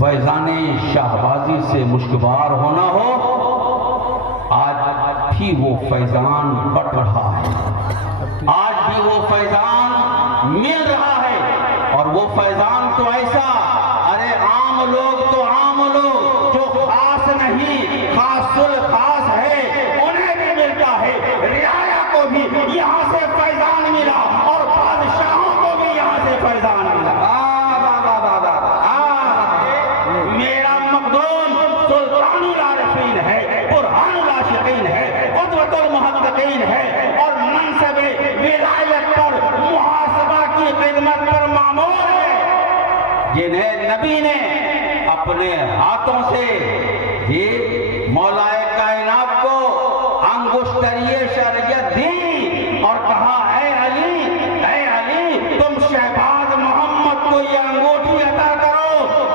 فیضان شہبازی سے مشکبار ہونا ہو، آج بھی وہ فیضان بٹ رہا ہے، آج بھی وہ فیضان مل رہا ہے، اور وہ فیضان تو ایسا، ارے عام لوگ تو عام لوگ جو خاص نہیں، خاص الخاص ہے، انہیں بھی ملتا ہے، رعایا کو بھی یہاں سے فیضان ملا اور بادشاہوں کو بھی یہاں سے فیضان ملا۔ میرا مخدوم سلطان العارفین ہے، برہان العاشقین ہے، قدوۃ المحققین ہے، اور منصب ولایت پر محاسبہ کی خدمت پر مامور ہے، جنہیں نبی نے اپنے ہاتھوں سے یہ مولا کائنات کو انگشتری شریعت دی اور کہا اے علی تم شہباز محمد کو یہ انگوٹھی عطا کرو۔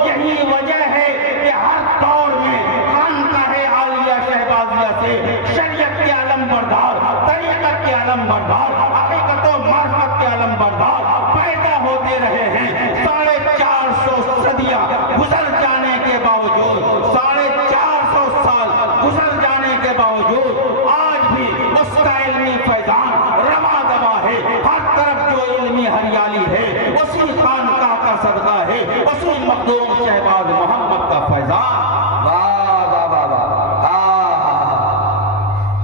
یہی وجہ ہے کہ ہر دور میں خانقاہ عالیہ شہبازیہ سے شریعت کے علم بردار، طریقت کے علم بردار، حقیقت و معرفت کے علم بردار پیدا ہوتے رہے ہیں۔ 450 صدیاں گزر جانے کے باوجود، 450 سال گزر جانے کے باوجود آج بھی اس کا علمی فیضان رواں دواں ہے۔ ہر طرف جو علمی ہریالی ہے اسی خانقاہ کا صدقہ ہے، اسی مخدوم شہباز محمد کا فیضان۔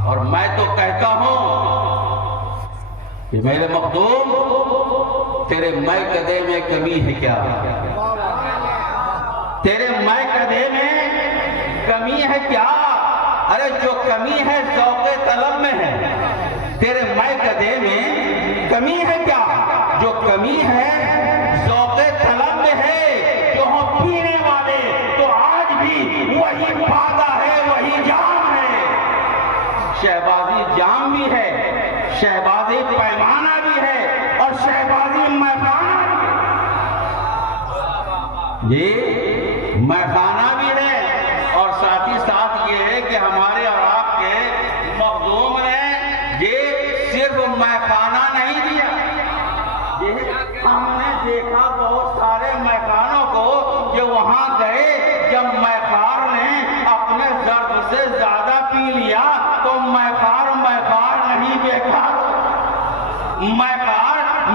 اور میں تو کہتا ہوں کہ میرے مخدوم تیرے میں کدے میں کمی ہے کیا؟ تیرے میں کدے میں کمی ہے کیا؟ ارے جو کمی ہے ذوق طلب میں ہے، تیرے میں کدے میں کمی ہے کیا؟ جو کمی ہے ذوق طلب میں ہے، جو ہم پینے والے تو آج بھی وہی بادا ہے، وہی جام ہے۔ شہبازی جام بھی ہے، شہبازی پیمانہ بھی ہے، اور شہبازی میخانہ بھی ہے، میخانہ بھی ہے، اور ساتھ ہی ساتھ یہ ہے کہ ہمارے اور آپ کے مخدوم نے یہ صرف میخانہ نہیں دیا، ہم نے دیکھا بہت سارے میخانوں کو کہ وہاں گئے، جب میخار نے اپنے ضرب سے زیادہ پی لیا تو میخار نہیں بیکار،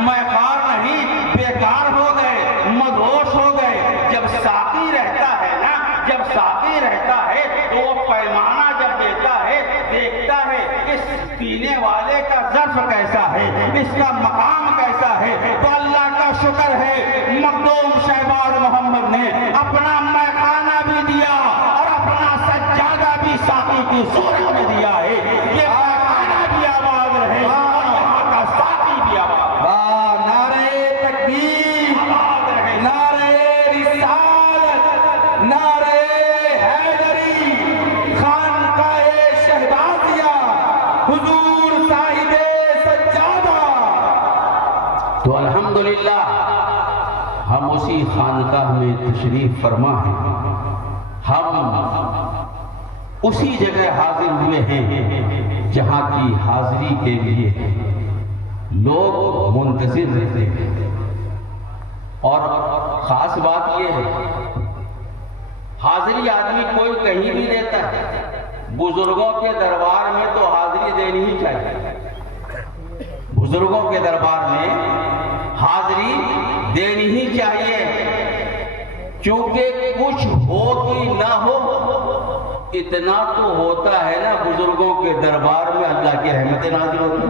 میخار نہیں بیکار ہو گئے، مدہوش ہو گئے۔ جب ساقی رہتا ہے نا، جب ساقی رہتا ہے تو وہ پیمانہ جب دیتا ہے، دیکھتا ہے اس پینے والے کا ظرف کیسا ہے، اس کا مقام کیسا ہے، تو اللہ کا شکر ہے مخدوم شہباز محمد نے اپنا میخانہ بھی دیا اور اپنا سجادہ بھی ساقی کی صورت میں دیا ہے۔ یہ میخانہ بھی آباد رہے اور یہاں کا ساقی بھی آباد رہے۔ نعرہ تکبیر، نعرہ رسالت، نعرہ حیدری، خانقاہ شہبازیہ، حضور صاحب سجادہ۔ تو الحمدللہ ہم اسی خانقاہ میں تشریف فرما ہیں، ہم اسی جگہ حاضر ہوئے ہیں جہاں کی حاضری کے لیے لوگ منتظر رہتے ہیں۔ اور خاص بات یہ ہے، حاضری آدمی کوئی کہیں بھی دیتا ہے، بزرگوں کے دربار میں تو حاضری دینی ہی چاہیے، بزرگوں کے دربار میں حاضری دینی ہی چاہیے، کیونکہ کچھ ہو کہ نہ ہو اتنا تو ہوتا ہے نا، بزرگوں کے دربار میں اللہ کی رحمتیں نازل ہوتی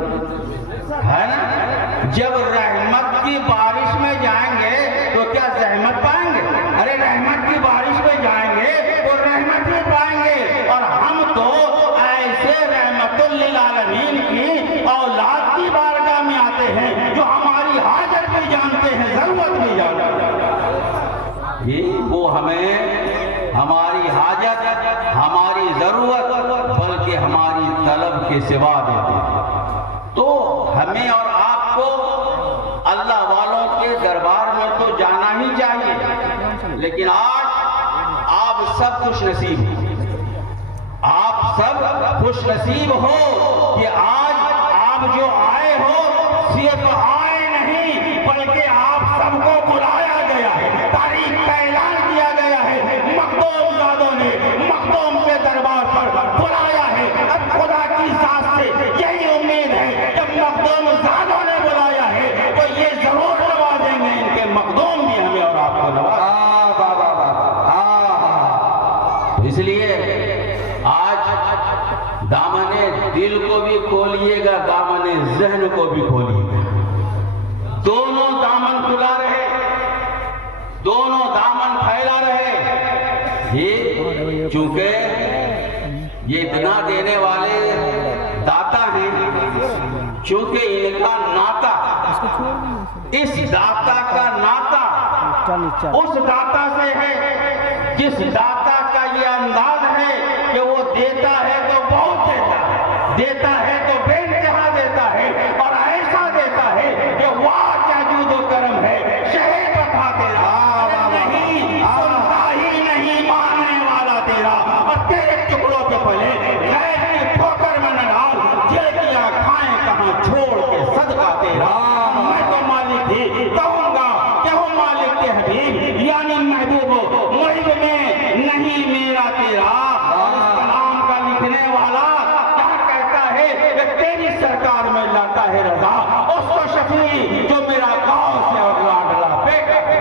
ہے نا۔ جب رحمت کی بارش میں جائیں گے تو کیا زحمت پائیں گے؟ ارے رحمت کی بارش میں جائیں گے تو رحمت ہی پائیں گے، اور ہم تو ایسے رحمت للعالمین کی اولاد کی بارگاہ میں آتے ہیں جو ہماری حاجت بھی جانتے ہیں، ضرورت بھی جانتے ہیں، وہ ہمیں ہماری حاجت، ہماری ضرورت بلکہ ہماری طلب کے سوا دیتے ہیں۔ تو ہمیں اور آپ کو اللہ والوں کے دربار میں تو جانا ہی چاہیے، لیکن آج آپ سب خوش نصیب ہیں، آپ سب خوش نصیب ہو کہ آج آپ جو آئے ہو صرف آئے نہیں بلکہ آپ سب کو بلایا گیا ہے، تاریخ کا اعلان کیا گیا ہے، مخدوم زادوں نے مخدوم کے دربار پر بلایا ہے۔ اب خدا کی ذات سے یہی امید ہے، جب مخدوم زادوں نے بلایا ہے تو یہ ضرور نوازیں گے ان کے مخدوم بھی ہمیں اور آپ کو نوازیں۔ اس لیے آج دامن دل کو بھی کھولیے گا، دامن ذہن کو بھی کھولیے گا، دونوں دامن کھلا رہے، دونوں دامن پھیلا رہے۔ یہ چونکہ یہ اتنا دینے والے داتا ہیں، چونکہ ان کا ناتا، اس داتا کا ناتا اس داتا سے ہے جس داتا کا یہ انداز ہے کہ وہ دیتا ہے تو بہت دیتا ہے، دیتا ہے تو بے انتہا دیتا ہے، اور ایسا دیتا ہے کہ واہ کیا جود و کرم ہے، شہر بتا تیرا نہیں، سنتا ہی نہیں ماننے والا تیرا، اور تیرے ٹکڑوں پہ پلے غیر کی ٹھوکر میں نہ ڈال، جل کیا کھائیں کہاں چھوڑ کے صدقہ تیرا۔ میں تو مالک ہی کہوں گا کہ وہ مالک کے حبیب یعنی محبوب محب میں نہیں میرا تیرا۔ اس کلام کا لکھنے والا کیا کہتا ہے کہ تیری سرکار میں لاتا ہے رضا اس کو شفیع جو میرا گاؤں سے اور لاڈلا بیٹا ہے۔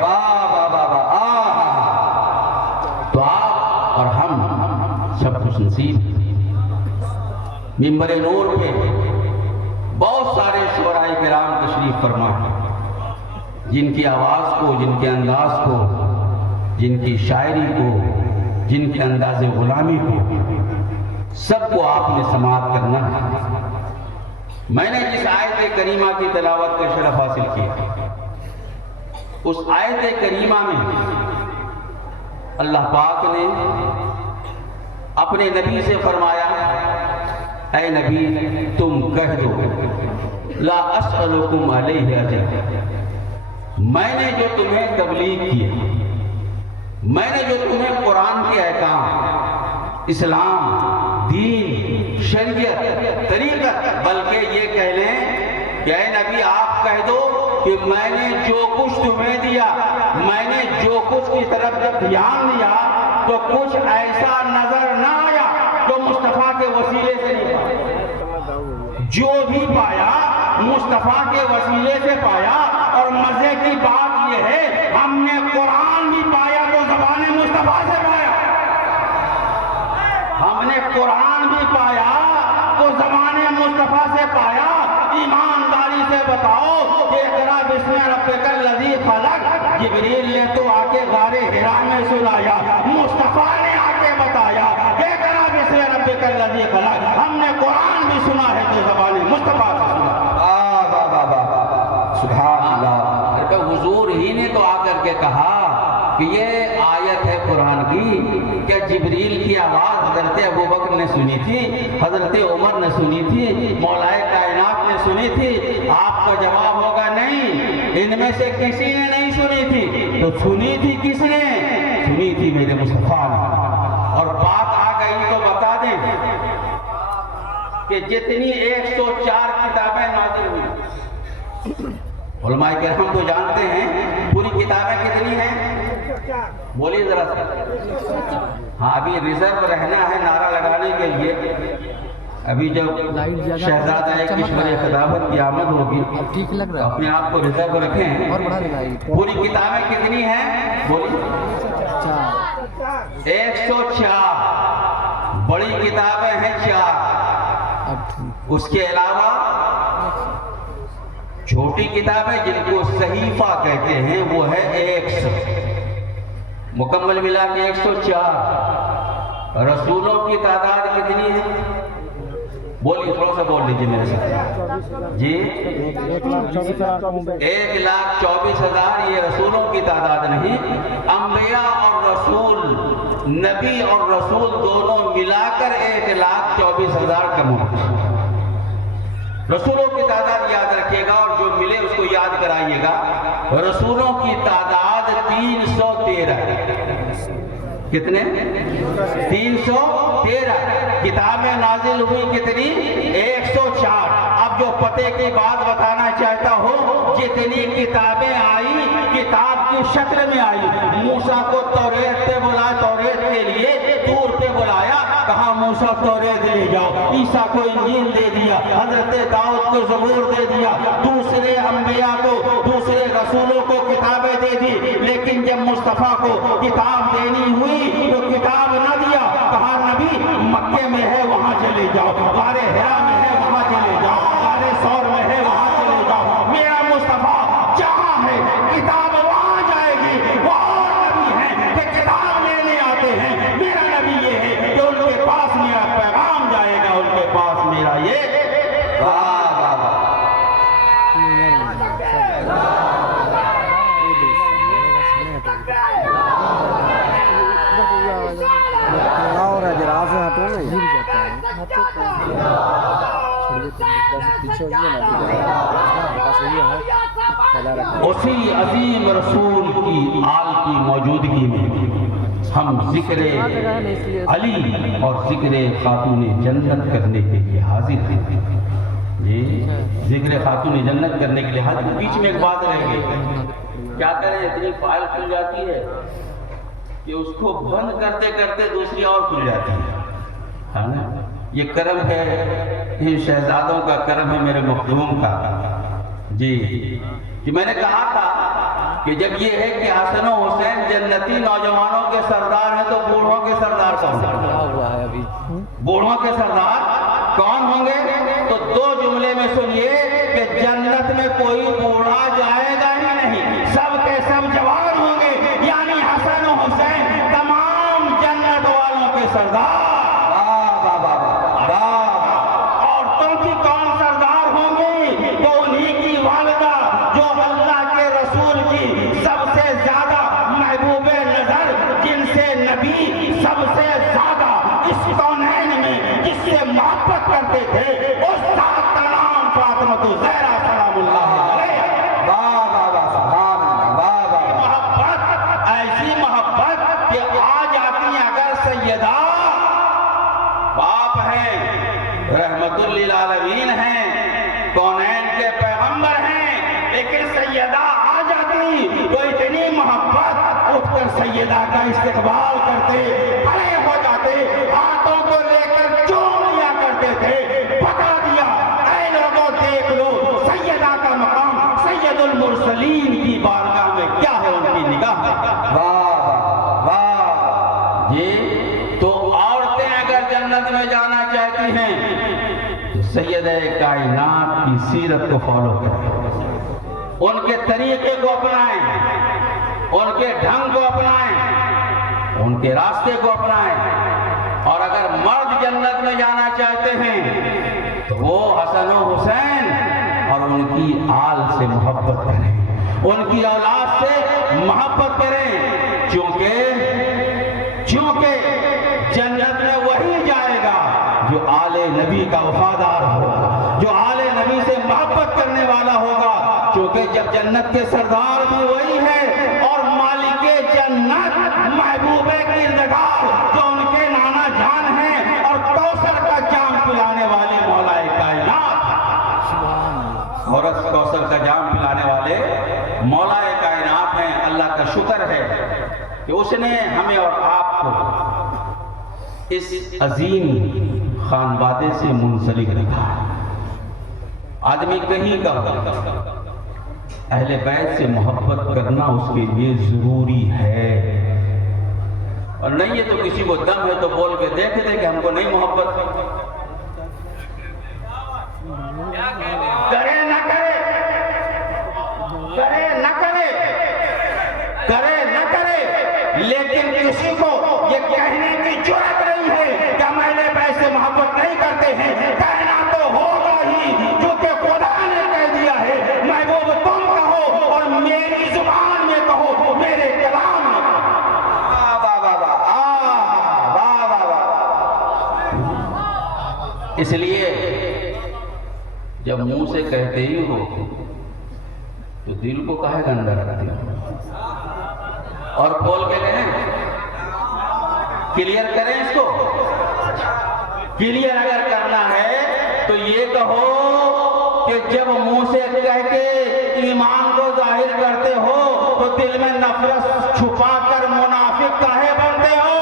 تو آپ اور ہم سب خوش نصیب، منبر نور پہ بہت سارے شعراء کرام تشریف فرما ہیں، جن کی آواز کو، جن کے انداز کو، جن کی شاعری کو، جن کے انداز غلامی کو، سب کو آپ نے سماعت کرنا ہے۔ میں نے جس آیت کریمہ کی تلاوت کا شرف حاصل کیا، اس آیت کریمہ میں اللہ پاک نے اپنے نبی سے فرمایا، اے نبی تم کہہ دو لا اسألکم علیہ اجر، میں نے جو تمہیں تبلیغ کی، میں نے جو تمہیں قرآن کے احکام، اسلام، دین، شریعت، طریقت، بلکہ یہ کہہ لیں کہ اے نبی آپ کہہ دو کہ میں نے جو کچھ تمہیں دیا، میں نے جو کچھ کی طرف جب دھیان دیا تو کچھ ایسا نظر نہ آیا جو مصطفیٰ کے وسیلے سے نہیں پایا، جو بھی پایا مصطفیٰ کے وسیلے سے پایا۔ اور مزے کی بات یہ ہے ہم نے قرآن بھی پایا تو زبان مصطفیٰ سے پایا، ہم نے قرآن بھی پایا تو زبان مصطفیٰ سے پایا۔ ایمانداری سے بتاؤ کہ اقرا بسم ربک الذی خلق جبریل نے تو آ کے غار حرا میں سنایا، مصطفیٰ نے آ کے بتایا اقرا بسم ربک الذی خلق، ہم نے قرآن بھی سنا ہے تو زبان مصطفیٰ سے سنا۔ سبحان اللہ۔ حضور ہی نے تو آ کر کے کہا کہ یہ آیت ہے قرآن کی، کہ جبریل کی آواز حضرت ابوبکر نے سنی تھی، حضرت عمر نے سنی تھی، مولا کائنات نے سنی تھی؟ آپ کا جواب ہوگا نہیں، ان میں سے کسی نے نہیں سنی تھی۔ تو سنی تھی کس نے؟ سنی تھی میرے مصطفیٰ نے۔ اور بات آ گئی تو بتا دیں کہ جتنی 104 کتابیں نازل ہوئی، علماء کرام تو جانتے ہیں پوری کتابیں کتنی ہیں؟ بولیے ذرا سا۔ ہاں ابھی ریزرو رہنا ہے نعرہ لگانے کے لیے، ابھی جب شہزادہ کشور خطابت کی آمد ہوگی اپنے آپ کو ریزرو رکھیں۔ پوری کتابیں کتنی ہیں؟ بولیے۔ 104 بڑی کتابیں ہیں 4، اس کے علاوہ چھوٹی کتابیں جن کو صحیفہ کہتے ہیں وہ ہے 100، مکمل ملا کے 104۔ رسولوں کی تعداد کتنی ہے؟ بولیے، تھوڑا سا بول لیجیے میرے ساتھ جی۔ 1,24,000 یہ رسولوں کی تعداد نہیں، انبیاء اور رسول، نبی اور رسول دونوں ملا کر 1,24,000 کا مجموع۔ رسولوں کی تعداد یاد رکھیے گا اور جو ملے اس کو یاد کرائیے گا۔ رسولوں کی تعداد 313 کتنے؟ 313۔ 13 کتابیں نازل ہوئی کتنی؟ 104۔ اب جو پتے کی بات بتانا چاہتا ہوں، جتنی کتابیں آئی کتاب کی شکل میں آئی۔ موسیٰ کو توریت پہ بلایا، توریت کے لیے طور پہ بلایا، کہا موسیٰ توریت لے جاؤ۔ عیسیٰ کو انجیل دے دیا، حضرت داؤد کو زبور دے دیا، دوسرے انبیاء کو، دوسرے رسولوں کو کتابیں دے دی، لیکن جب مصطفیٰ کو کتاب دینی ہوئی تو کتاب نہ دیا، کہا نبی مکے میں ہے وہاں چلے جاؤ، غار حرا میں ہے وہاں چلے جاؤ، غار ثور میں ہے وہاں چلے جاؤ۔ میرا مصطفیٰ جہاں ہے کتاب وہاں جائے گی۔ وہ اور نبی ہیں کہ کتاب لینے آتے ہیں، میرا نبی یہ ہے کہ ان کے پاس میرا پیغام جائے گا، ان کے پاس میرا یہ اسی عظیم رسول کی آل کی موجودگی میں ہم ذکر علی اور ذکر خاتون جنت کرنے کے لیے حاضر ہیں۔ یہ ذکر خاتون جنت کرنے کے لیے حاضر۔ بیچ میں ایک بات رہ گئی، کیا کریں اتنی فائل کھل جاتی ہے کہ اس کو بند کرتے کرتے دوسری اور کھل جاتی ہے نا؟ یہ کرم ہے، ان شہزادوں کا کرم ہے میرے مخدوم کا۔ جی کہ میں نے کہا تھا کہ جب یہ ہے کہ حسن و حسین جنتی نوجوانوں کے سردار ہیں تو بوڑھوں کے سردار کون ہیں؟ بوڑھوں کے سردار کون ہوں گے؟ تو دو جملے میں سنیے کہ جنت میں کوئی بوڑھا جائے گا ہی نہیں، سب کے سب جوان ہوں گے، یعنی حسن و حسین تمام جنت والوں کے سردار۔ عورتوں کی کون سردار ہوں گی؟ تو انہی کی والدہ جو اللہ کے رسول کی سب سے زیادہ محبوب نظر، جن سے نبی سب سے زیادہ اس کونین میں جس سے محبت کرتے تھے، اس ذات کا نام فاطمہ الزہرا سلام اللہ علیہ۔ محبت ایسی محبت کہ آج آتی ہیں، اگر سیدہ باپ ہیں، رحمت للعالمین ہیں، کونین کے پیغمبر ہیں، لیکن سیدہ آ جاتی تو اتنی محبت اٹھ کر سیدہ کا استقبال کرتے، کھڑے ہو جاتے، ہاتھوں کو لے کر چوم لیا کرتے تھے، بتا دیا اے لوگوں دیکھ لو سیدہ کا مقام سید المرسلین کی بارگاہ میں کیا ہے، ان کی نگاہ میں۔ واہ واہ! یہ تو عورتیں اگر جنت میں جانا چاہتی ہیں تو سیدہ کائنات کی سیرت کو فالو کریں، ان کے طریقے کو اپنائیں، ان کے ڈھنگ کو اپنائیں، ان کے راستے کو اپنائیں۔ اور اگر مرد جنت میں جانا چاہتے ہیں تو وہ حسن و حسین اور ان کی آل سے محبت کریں، ان کی اولاد سے محبت کریں، چونکہ جنت میں وہی جائے گا جو آل نبی کا وفادار ہوگا، جو آل نبی سے محبت کرنے والا ہوگا، کیونکہ جب جنت کے سردار بھی وہی ہے اور مالک جنت محبوب کردگار جو ان کے نانا جان ہیں اور کوثر کا جام پلانے والے مولا کائنات، عورت کوثر کا جام پلانے والے مولا کائنات ہیں۔ اللہ کا شکر ہے کہ اس نے ہمیں اور آپ کو اس عظیم خانوادے سے منسلک رکھا ہے۔ آدمی کہیں کا اہل بیت سے محبت کرنا اس کے لیے ضروری ہے، اور نہیں ہے تو کسی کو دم ہے تو بول کے دیکھ دے کہ ہم کو نہیں محبت، کرے نہ کرے، کرے نہ کرے، کرے نہ کرے، لیکن کسی کو یہ کہنے کی جرأت نہیں ہے کہ ہم اہل بیت سے محبت نہیں کرتے ہیں۔ کہنا تو ہوگا ہی، کیونکہ خدا نے کہہ دیا ہے محبوب تم کہو اور میری زبان میں کہو، میرے کلام میں۔ اس لیے جب منہ سے کہتے ہی ہو تو دل کو کہے گندا رکھتے ہو، اور کھول کے کہیں، کلیئر کریں اس کو۔ کلیئر اگر کرنا ہے تو یہ کہو کہ جب منہ سے کہہ کے ایمان کو ظاہر کرتے ہو تو دل میں نفرت چھپا کر منافق کاہے بنتے ہو؟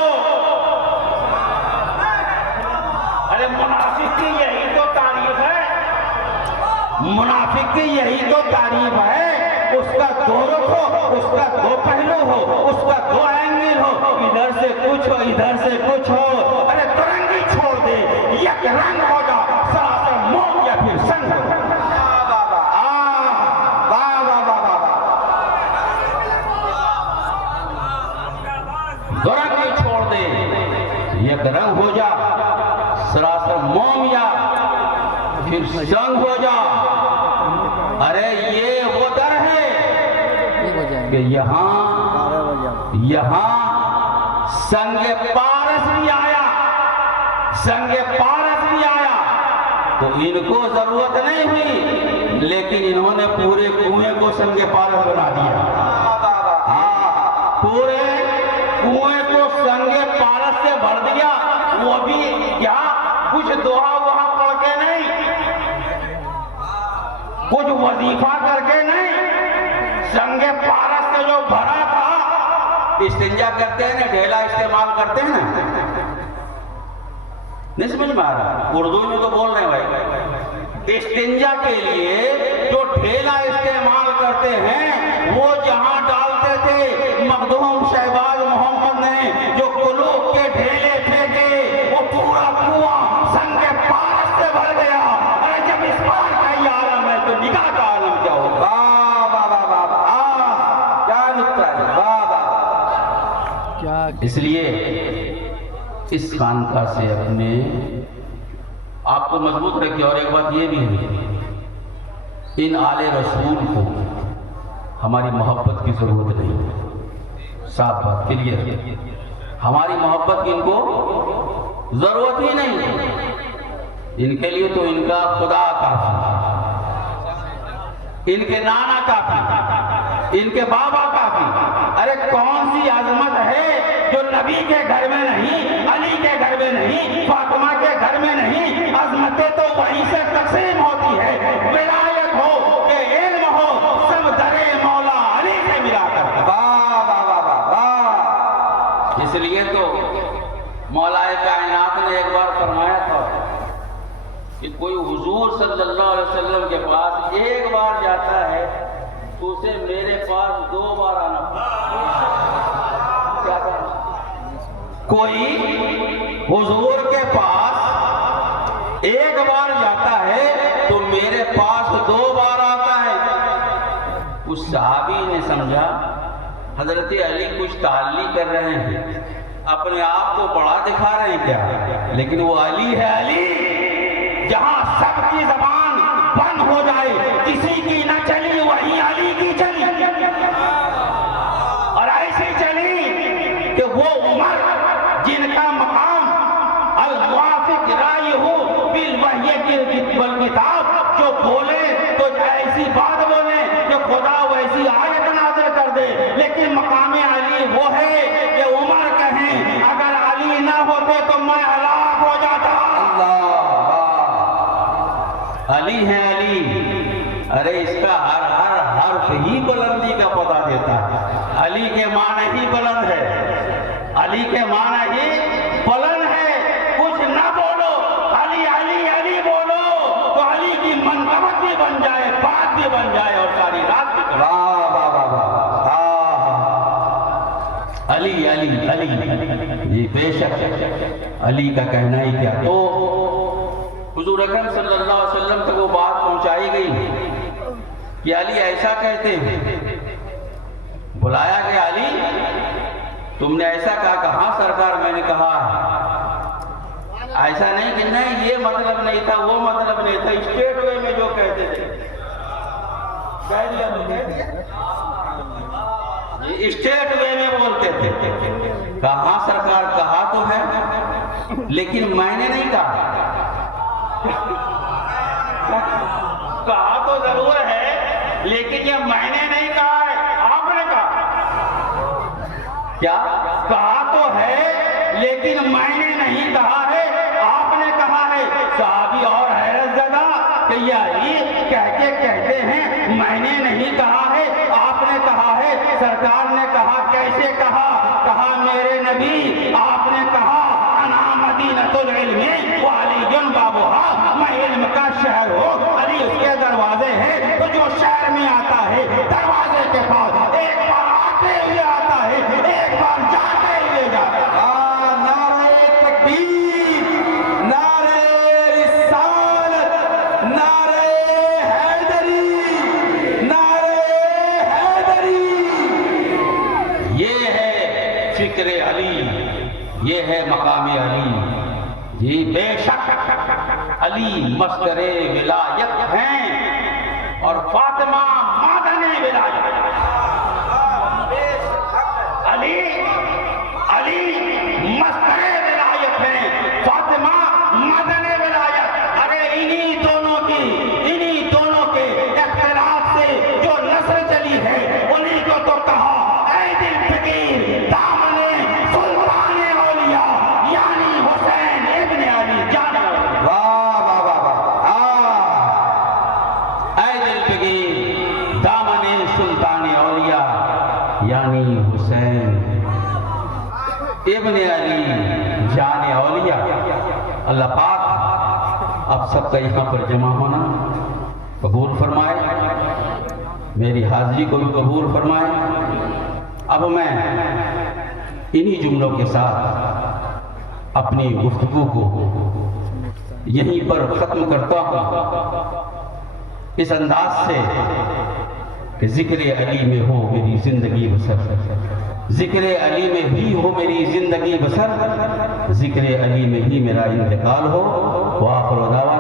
ارے منافق کی یہی تو تعریف ہے، منافق کی یہی تو تعریف ہے، اس کا دو رخ ہو، اس کا دو پہلو ہو، اس کا دو اینگل ہو، ادھر سے کچھ ہو ادھر سے کچھ ہو۔ ارے ترنگی چھوڑ دے، یک رنگ ہوگا، سراسر موت یا پھر سنگ ہوگا۔ ترنگی چھوڑ دے، یک رنگ ہو جا، سراسر موم یا پھر سنگ ہو جا۔ ارے یہ وہ در ہے کہ یہاں سنگ پارس بھی آیا، سنگ پارس بھی آیا تو ان کو ضرورت نہیں ہوئی، لیکن انہوں نے پورے کنویں کو سنگ پارس بنا دیا، پورے کنویں کو سنگ پارس سے بھر دیا۔ وہ بھی کیا کچھ دعا وہاں پڑھ کے نہیں، کچھ وظیفہ کر کے نہیں، سنگ پارس سے جو بھرا تھا، استنجا کرتے ہیں نا، ڈھیلا استعمال کرتے ہیں نا، نہیں سمجھ میں آ رہا؟ اردو میں تو بول رہے ہیں بھائی، استنجا کے لیے جو ڈھیلا استعمال کرتے ہیں وہ جہاں ڈالتے تھے مخدوم شہباز محمد نے جو قلوب کے ڈھیلے پھینکے، وہ پورا کنواں سنگ پارس سے بھر گیا۔ ارے جب اس بار کا یہ عالم ہے تو نگاہ کا عالم کیا ہوگا؟ کیا نکتہ ہے؟ اس لیے اس خانقاہ سے اپنے آپ کو مضبوط رکھیے۔ اور ایک بات یہ بھی ہے، ان آل رسول کو ہماری محبت کی ضرورت نہیں، صاف بات کلیئر، ہماری محبت کی ان کو ضرورت ہی نہیں، ان کے لیے تو ان کا خدا کافی، ان کے نانا کافی، ان کے بابا کافی۔ ارے کون سی عظمت ہے جو نبی کے گھر میں نہیں، علی کے گھر میں نہیں، فاطمہ کے گھر میں نہیں؟ عظمتیں تو وہیں سے تقسیم ہوتی ہے، ولایت ہو کہ علم ہو، سب در مولا علی سے ملا کر۔ اس لیے تو مولا کائنات نے ایک بار فرمایا تھا کہ کوئی حضور صلی اللہ علیہ وسلم کے پاس ایک بار جاتا ہے تو اسے میرے پاس 2 بار آنا پڑتا ہے۔ کوئی حضور کے پاس ایک بار جاتا ہے تو میرے پاس 2 بار آتا ہے۔ اس صحابی نے سمجھا حضرت علی کچھ تعلی کر رہے ہیں، اپنے آپ کو بڑا دکھا رہے ہیں کیا؟ لیکن وہ علی ہے، علی جہاں سب کی زبان بند ہو جائے، کسی کی نہ چلی وہیں علی کی چلی، اور ایسی چلی کہ وہ عمر جن کا مقام الموافق رائے ہو بالوحی والکتاب، جو بولے تو ایسی بات بولے کہ خدا ویسی آیت نازل کر دے، لیکن مقام علی وہ ہے کہ عمر کہیں اگر علی نہ ہوتے تو میں ہلاک ہو جاتا۔ علی ہے علی، ارے اس کا ہر حرف ہی بلندی کا پتہ دیتا ہے۔ علی کے معنی ہی بلند ہے، علی کے معنی ہی بلند ہے۔ کچھ نہ بولو، علی علی علی بولو تو علی کی منقبت بھی بن جائے، بات بھی بن جائے اور ساری رات بھی۔ علی علی علی، یہ بے شک علی کا کہنا ہی کیا۔ تو حضور اکرم صلی اللہ علیہ وسلم تک وہ بات پہنچائی گئی کہ علی ایسا کہتے ہیں۔ بلایا گیا، علی تم نے ایسا کہا؟ کہاں سرکار میں نے کہا ایسا نہیں کہ نہیں یہ مطلب نہیں تھا، وہ مطلب نہیں تھا، اسٹیٹ وے میں جو کہتے تھے کہہ دیا، اسٹیٹ وے میں بولتے تھے۔ کہاں سرکار کہا تو ہے لیکن میں نے نہیں کہا، کہا تو ضرور ہے لیکن یہ میں نے نہیں کہا ہے، آپ نے کہا۔ کیا کہا تو ہے لیکن میں نے نہیں کہا ہے، کہا ہے صحابی اور حیرت زدہ کہ یہ علی کہتے ہیں میں نے نہیں کہا ہے آپ نے کہا ہے سرکار نے کہا کیسے کہا کہا میرے نبی آپ نے کہا انا مدینۃ العلم وعلی بابها میں علم کا شہر ہوں علی اس کے دروازے ہیں تو جو شہر میں آتا ہے دروازے کے پاس ایک بار آتے ہوئے آتا ہے ایک بار جاتے ہوئے جاتا ہے نعرہ تکبیر نعرہ رسالت نعرہ حیدری نعرہ حیدری یہ ہے فکر علی یہ ہے مقام علی جی بے شک علی مصدر ولایت ہیں اور فاطمہ مادن ولایت علی مصدر ولایت ہیں فاطمہ مادن ولایت ارے انہی دونوں کے اختلاف سے جو نسل چلی ہے انہی کو تو کہا اے دل فقیر دامن سلطان اولیاء یعنی حسین ابن علی جان واہ واہ واہ اے دل فقیر دامن سلطان اولیاء یعنی حسین ابن علی جان اولیاء اللہ پاک اب سب کا یہاں پر جمع ہونا قبول فرمائے میری حاضری کو بھی قبول فرمائے اب میں انہی جملوں کے ساتھ اپنی گفتگو کو یہیں پر ختم کرتا ہوں اس انداز سے کہ ذکر علی میں ہو میری زندگی بسر ذکر علی میں ہی ہو میری زندگی بسر ذکر علی میں ہی میرا انتقال ہو وآخر دعوانا